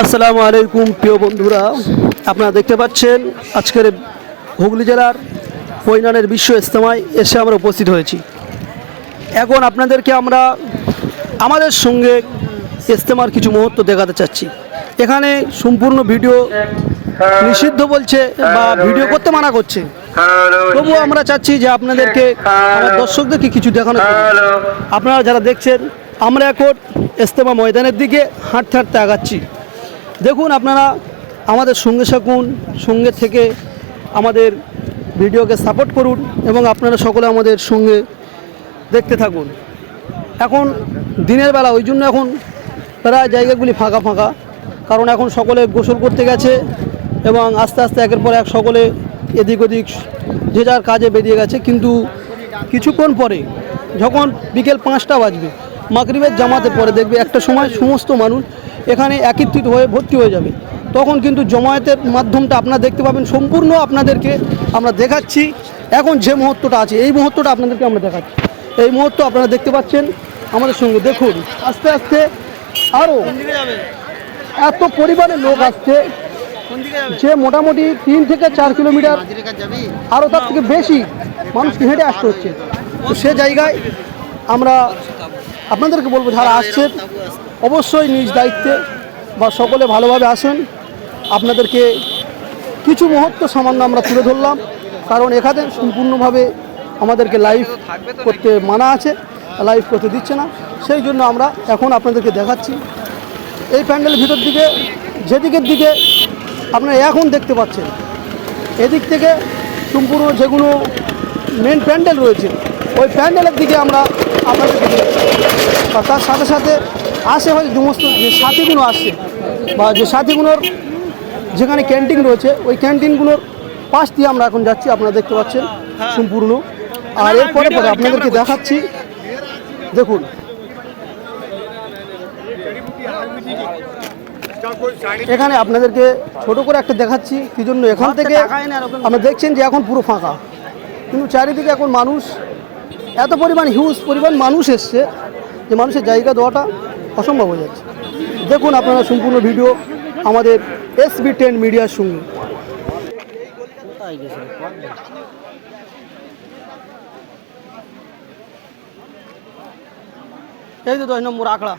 আসসালামু আলাইকুম প্রিয় বন্ধুরা, আপনারা দেখতে পাচ্ছেন আজকের হুগলি জেলার হইনানের বিশ্ব ইজতেমায় এসে আমরা উপস্থিত হয়েছি। এখন আপনাদেরকে আমরা আমাদের সঙ্গে ইজতেমার কিছু মুহূর্ত দেখাতে চাচ্ছি। এখানে সম্পূর্ণ ভিডিও নিষিদ্ধ বলছে বা ভিডিও করতে মানা করছে, তবুও আমরা চাচ্ছি যে আপনাদেরকে আমার দর্শকদেরকে কিছু দেখানো। আপনারা যারা দেখছেন, আমরা এখন ইজতেমা ময়দানের দিকে হাঁটতে হাঁটতে আগাচ্ছি। দেখুন, আপনারা আমাদের সঙ্গে থাকুন, সঙ্গে থেকে আমাদের ভিডিওকে সাপোর্ট করুন এবং আপনারা সকলে আমাদের সঙ্গে দেখতে থাকুন। এখন দিনের বেলা, ওই জন্য এখন প্রায় জায়গাগুলি ফাঁকা ফাঁকা, কারণ এখন সকলে গোসল করতে গেছে এবং আস্তে আস্তে একের পর এক সকলে এদিক ওদিক যে যার কাজে বেরিয়ে গেছে। কিন্তু কিছুক্ষণ পরে যখন বিকেল 5টা বাজবে, মাগরিবের জামাতের পরে দেখবে একটা সময় সমস্ত মানুষ এখানে একত্রিত হয়ে ভর্তি হয়ে যাবে। তখন কিন্তু জমায়েতের মাধ্যমটা আপনারা দেখতে পাবেন। সম্পূর্ণ আপনাদেরকে আমরা দেখাচ্ছি। এখন যে মুহূর্তটা আছে, এই মুহূর্তটা আপনাদেরকে আমরা দেখাচ্ছি। এই মুহূর্ত আপনারা দেখতে পাচ্ছেন আমাদের সঙ্গে। দেখুন, আস্তে আস্তে আরও এত পরিমাণে লোক আসছে যে মোটামুটি 3 থেকে 4 কিলোমিটার, আরও তার থেকে বেশি মানুষকে হেঁটে আসতে হচ্ছে। তো সে জায়গায় আমরা আপনাদেরকে বলবো, যারা আসছেন অবশ্যই নিজ দায়িত্বে বা সকলে ভালোভাবে আসেন। আপনাদেরকে কিছু মুহূর্ত সামান্য আমরা তুলে ধরলাম, কারণ এখানে সম্পূর্ণভাবে আমাদেরকে লাইভ করতে মানা আছে, লাইভ করতে দিচ্ছে না। সেই জন্য আমরা এখন আপনাদেরকে দেখাচ্ছি। এই প্যান্ডেলের ভিতর দিকে, যেদিকের দিকে আপনারা এখন দেখতে পাচ্ছেন, এদিক থেকে সম্পূর্ণ যেগুলো মেন প্যান্ডেল রয়েছে, ওই প্যান্ডেলের দিকে আমরা আপনাদেরকে বা তার সাথে সাথে আসে হয় সমস্ত যে সাথীগুলো আসছে বা যে সাথীগুলোর যেখানে ক্যান্টিন রয়েছে, ওই ক্যান্টিনগুলোর পাশ দিয়ে আমরা এখন যাচ্ছি। আপনারা দেখতে পাচ্ছেন সম্পূর্ণ। আর এরপরে পরে আপনাদেরকে দেখাচ্ছি। দেখুন, এখানে আপনাদেরকে ছোট করে একটা দেখাচ্ছি কি জন্য। এখান থেকে আমরা দেখছেন যে এখন পুরো ফাঁকা, কিন্তু চারিদিকে এখন মানুষ, এত পরিমাণ হিউজ পরিমাণ মানুষ এসছে যে মানুষের জায়গা দেওয়াটা অসম্ভব হয়ে যাচ্ছে। দেখুন আপনারা সম্পূর্ণ ভিডিও আমাদের SB10 মিডিয়ার সঙ্গে। এই তো 10 নম্বর আঁকড়া,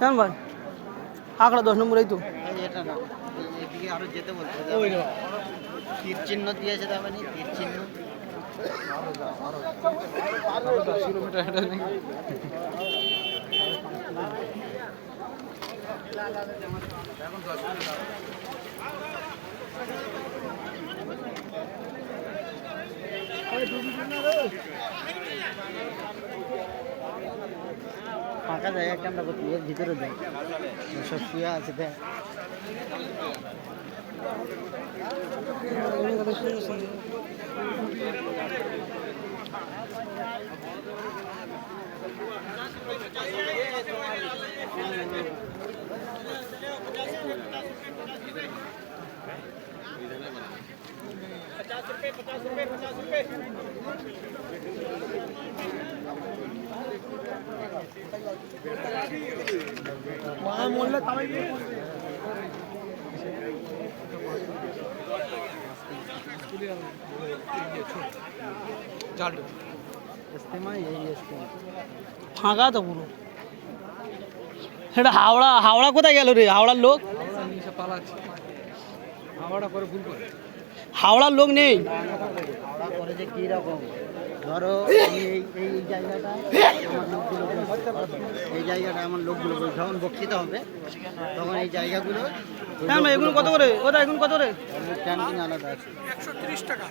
কেন ভাই আঁকড়া 10 নম্বর। এই তো আরো যেতে বলছে, তীর চিহ্ন দিয়েছে, তার মানে তীর চিহ্ন। ফাঁকা জায়গা একটা আমরা করতে, এর ভিতরে দেয় সব শুয়ে আছে। দেখ ফাঁকা তো পুরো। এটা হাওড়া, হাওড়া কোথায় গেল রে? হাওড়ার লোক, হাওড়ার লোক নেই। হাওড়া করে যে কী রকম, ধরো এই জায়গাটা আমার লোকগুলো, এই জায়গাটা আমার লোকগুলো যখন বক্তৃতা হবে তখন এই জায়গাগুলো। হ্যাঁ, এগুলো কত করে? ওটা এগুলো কত করে? ক্যান্টিন আলাদা আছে। 130 টাকা।